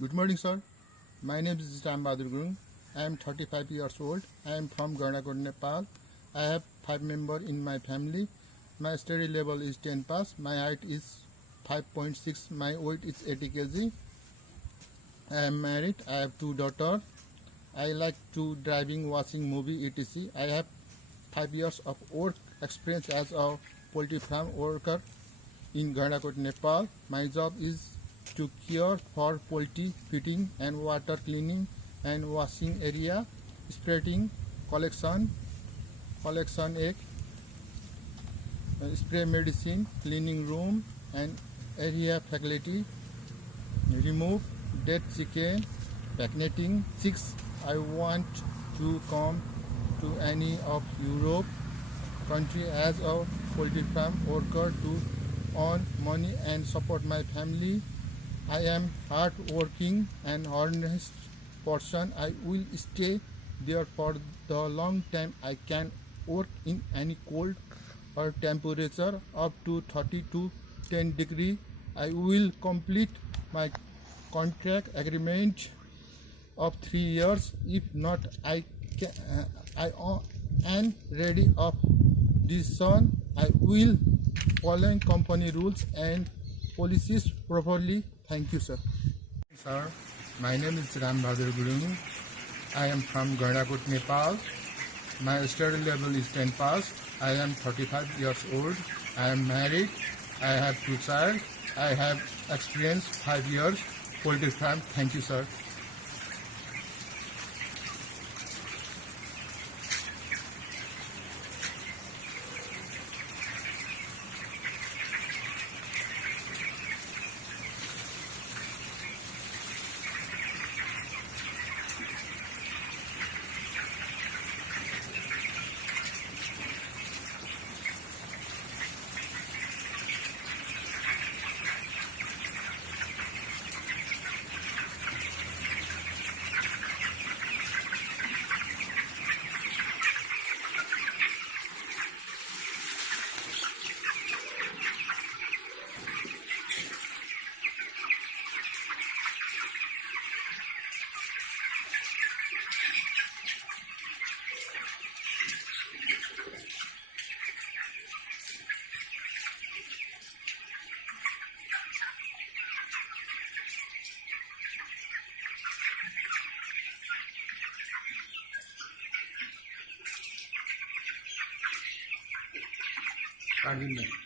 Good morning, sir. My name is Bahadur Gurung. I am 35 years old. I am from Gurung, Nepal. I have 5 members in my family. My study level is 10 pass. My height is 5.6. My weight is 80 kg. I am married. I have 2 daughters. I like to driving, watching movie, etc. I have 5 years of work experience as a poultry farm worker in Gurung, Nepal. My job is to care for poultry feeding and water cleaning and washing area, spreading, collection egg, spray medicine, cleaning room and area facility, remove dead chicken, vaccinating chicks. I want to come to any of Europe country as a poultry farm worker to earn money and support my family. I am hard working and honest person. I will stay there for the long time. I can work in any cold or temperature up to 30 to 10 degree. I will complete my contract agreement of 3 years. If not, I am ready of this son. I will follow company rules and policies properly. Thank you, sir. Sir, my name is Bahadur Gurung. I am from Gurung, Nepal. My study level is 10 pass. I am 35 years old. I am married. I have 2 children. I have experience 5 years poultry farm. Thank you, sir. Pardon me.